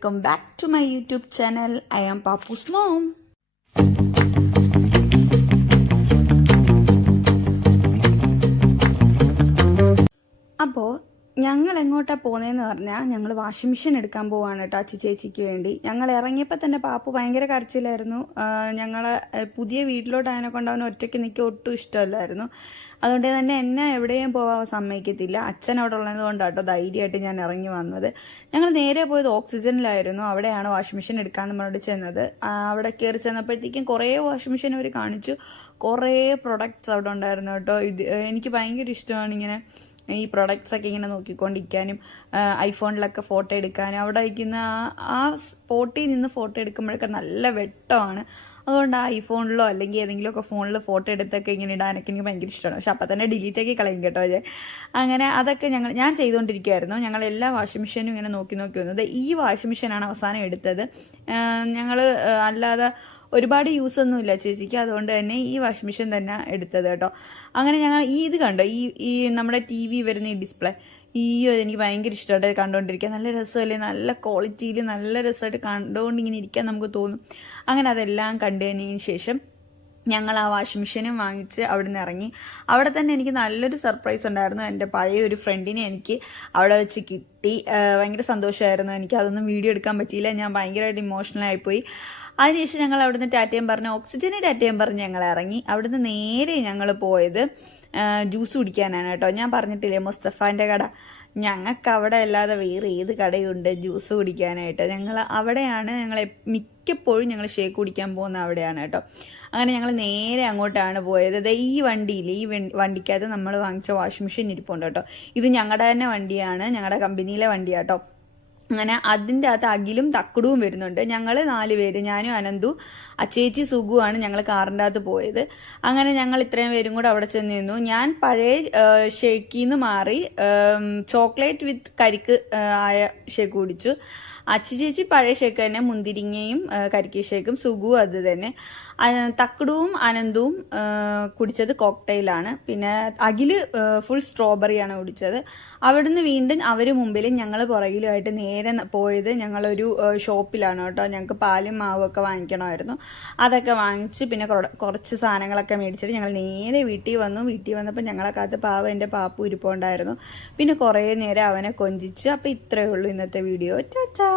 welcome back to my YouTube channel. I am Papu's mom. അപ്പോൾ ഞങ്ങൾ എങ്ങോട്ടാണ് പോകുന്നതെന്ന് പറഞ്ഞാൽ ഞങ്ങൾ വാഷിംഗ് മെഷീൻ എടുക്കാൻ പോവാണ് കേട്ടോ അച്ചി ചേച്ചിക്ക് വേണ്ടി. ഞങ്ങൾ ഇറങ്ങിയപ്പോൾ തന്നെ പാപ്പു ഭയങ്കര കരച്ചിലായിരുന്നു. ഞങ്ങളെ പുതിയ വീട്ടിലോട്ട് അതിനെ കൊണ്ട് അവന് ഒറ്റയ്ക്ക് നിൽക്കുക ഒട്ടും ഇഷ്ടമല്ലായിരുന്നു. അതുകൊണ്ട് തന്നെ എന്നെ എവിടെയും പോകാൻ സമ്മതിക്കത്തില്ല. അച്ഛൻ അവിടെ ഉള്ളത് കൊണ്ടാട്ടോ ധൈര്യമായിട്ട് ഞാൻ ഇറങ്ങി വന്നത്. ഞങ്ങൾ നേരെ പോയത് ഓക്സിജനിലായിരുന്നു. അവിടെയാണ് വാഷിംഗ് മെഷീൻ എടുക്കാമെന്ന് പറഞ്ഞിട്ട് ചെന്നത്. അവിടെ കയറി ചെന്നപ്പോഴത്തേക്കും കുറേ വാഷിംഗ് മെഷീൻ അവർ കാണിച്ചു. കുറേ പ്രൊഡക്ട്സ് അവിടെ ഉണ്ടായിരുന്നു കേട്ടോ. എനിക്ക് ഭയങ്കര ഇഷ്ടമാണ് ഇങ്ങനെ ഈ പ്രൊഡക്ട്സ് ഒക്കെ ഇങ്ങനെ നോക്കിക്കൊണ്ടിരിക്കാനും ഐഫോണിലൊക്കെ ഫോട്ടോ എടുക്കാനും. അവിടെ വയ്ക്കുന്ന ആ സ്പോട്ടിൽ നിന്ന് ഫോട്ടോ എടുക്കുമ്പോഴൊക്കെ നല്ല വെട്ടമാണ്. അതുകൊണ്ട് ആ ഐഫോണിലോ അല്ലെങ്കിൽ ഏതെങ്കിലുമൊക്കെ ഫോണിൽ ഫോട്ടോ എടുത്തൊക്കെ ഇങ്ങനെ ഇടാനൊക്കെ എനിക്ക് ഭയങ്കര ഇഷ്ടമാണ്. പക്ഷെ അപ്പം തന്നെ ഡിലീറ്റ് ആക്കി കളയും കേട്ടോ. അങ്ങനെ അതൊക്കെ ഞാൻ ചെയ്തുകൊണ്ടിരിക്കുകയായിരുന്നു. ഞങ്ങൾ എല്ലാ വാഷിംഗ് മെഷീനും ഇങ്ങനെ നോക്കി വന്നത്. ഈ വാഷിംഗ് മെഷീനാണ് അവസാനം എടുത്തത്. ഞങ്ങൾ അല്ലാതെ ഒരുപാട് യൂസ് ഒന്നുമില്ല ചേച്ചിക്ക്, അതുകൊണ്ട് തന്നെ ഈ വാഷിംഗ് മെഷീൻ തന്നെ എടുത്തത് കേട്ടോ. അങ്ങനെ ഞങ്ങൾ ഇത് കണ്ടോ, ഈ നമ്മുടെ TV വരുന്ന ഈ ഡിസ്പ്ലേ, എനിക്ക് ഭയങ്കര ഇഷ്ടമായിട്ട് കണ്ടുകൊണ്ടിരിക്കുക. നല്ല രസമല്ലേ, നല്ല ക്വാളിറ്റിയിൽ നല്ല രസമായിട്ട് കണ്ടുകൊണ്ടിങ്ങനെ ഇരിക്കാൻ നമുക്ക് തോന്നും. അങ്ങനെ അതെല്ലാം കണ്ടതിന് ശേഷം ഞങ്ങൾ ആ വാഷിംഗ് മെഷീനും വാങ്ങിച്ച് അവിടെ നിന്ന് ഇറങ്ങി. അവിടെ തന്നെ എനിക്ക് നല്ലൊരു സർപ്രൈസ് ഉണ്ടായിരുന്നു. എൻ്റെ പഴയ ഒരു ഫ്രണ്ടിനെ എനിക്ക് അവിടെ വെച്ച് കിട്ടി. ഭയങ്കര സന്തോഷമായിരുന്നു. എനിക്ക് അതൊന്നും വീഡിയോ എടുക്കാൻ പറ്റിയില്ല. ഞാൻ ഭയങ്കരമായിട്ട് ഇമോഷണലായിപ്പോയി. അതിനുശേഷം ഞങ്ങൾ അവിടുന്ന് ടാറ്റയും പറഞ്ഞ് ഓക്സിജന് ടാറ്റയും പറഞ്ഞ് ഞങ്ങൾ ഇറങ്ങി. അവിടുന്ന് നേരെ ഞങ്ങൾ പോയത് ജ്യൂസ് കുടിക്കാനാണ് കേട്ടോ. ഞാൻ പറഞ്ഞിട്ടില്ലേ മുസ്തഫാൻ്റെ കട, ഞങ്ങൾക്ക് അവിടെ അല്ലാതെ വേറെ ഏത് കടയുണ്ട് ജ്യൂസ് കുടിക്കാനായിട്ട്. അവിടെയാണ് മിക്കപ്പോഴും ഞങ്ങൾ ഷേക്ക് കുടിക്കാൻ പോകുന്ന അവിടെയാണ് കേട്ടോ. അങ്ങനെ ഞങ്ങൾ നേരെ അങ്ങോട്ടാണ് പോയത്. ഈ വണ്ടിക്കകത്ത് നമ്മൾ വാങ്ങിച്ച വാഷിംഗ് മെഷീൻ ഇരിപ്പുണ്ട് കേട്ടോ. ഇത് ഞങ്ങളുടെ തന്നെ വണ്ടിയാണ്, ഞങ്ങളുടെ കമ്പനിയിലെ വണ്ടിയാട്ടോ. അങ്ങനെ അതിൻ്റെ അകത്ത് അഖിലും തക്കുടുവും വരുന്നുണ്ട്. ഞങ്ങൾ 4 പേര്, ഞാനും അനന്തു, അച്ചേച്ചി സുഖുവാണ് ഞങ്ങൾ കാറിൻ്റെ അകത്ത് പോയത്. അങ്ങനെ ഞങ്ങൾ ഇത്രയും പേരും കൂടെ അവിടെ ചെന്ന് നിന്നു. ഞാൻ പഴയ ഷേക്കിൽ നിന്ന് മാറി ചോക്ലേറ്റ് വിത്ത് കരിക്ക് ആയ ഷേക്ക് കുടിച്ചു. അച്ചി ചേച്ചി പഴയ ഷേക്ക് തന്നെ, മുന്തിരിങ്ങയും കരിക്ക് ഷേക്കും. സുഖു അത് തന്നെ. തക്കടുവും അനന്തവും കുടിച്ചത് കോക്ടെയിലാണ്. പിന്നെ അഖില് ഫുൾ സ്ട്രോബെറിയാണ് കുടിച്ചത്. അവിടുന്ന് വീണ്ടും അവർ മുമ്പിലും ഞങ്ങൾ പുറകിലുമായിട്ട് നേരെ പോയത് ഞങ്ങളൊരു ഷോപ്പിലാണ് കേട്ടോ. ഞങ്ങൾക്ക് പാലും മാവും ഒക്കെ വാങ്ങിക്കണമായിരുന്നു. അതൊക്കെ വാങ്ങിച്ച് പിന്നെ കുറച്ച് സാധനങ്ങളൊക്കെ മേടിച്ചിട്ട് ഞങ്ങൾ നേരെ വീട്ടിൽ വന്നു. വീട്ടിൽ വന്നപ്പോൾ ഞങ്ങളെ കാത്ത് എൻ്റെ പാപ്പു ഇരിപ്പുണ്ടായിരുന്നു. പിന്നെ കുറേ നേരം അവനെ കൊഞ്ചിച്ച്. അപ്പോൾ ഇത്രയേ ഉള്ളൂ ഇന്നത്തെ വീഡിയോ. ടാറ്റാ.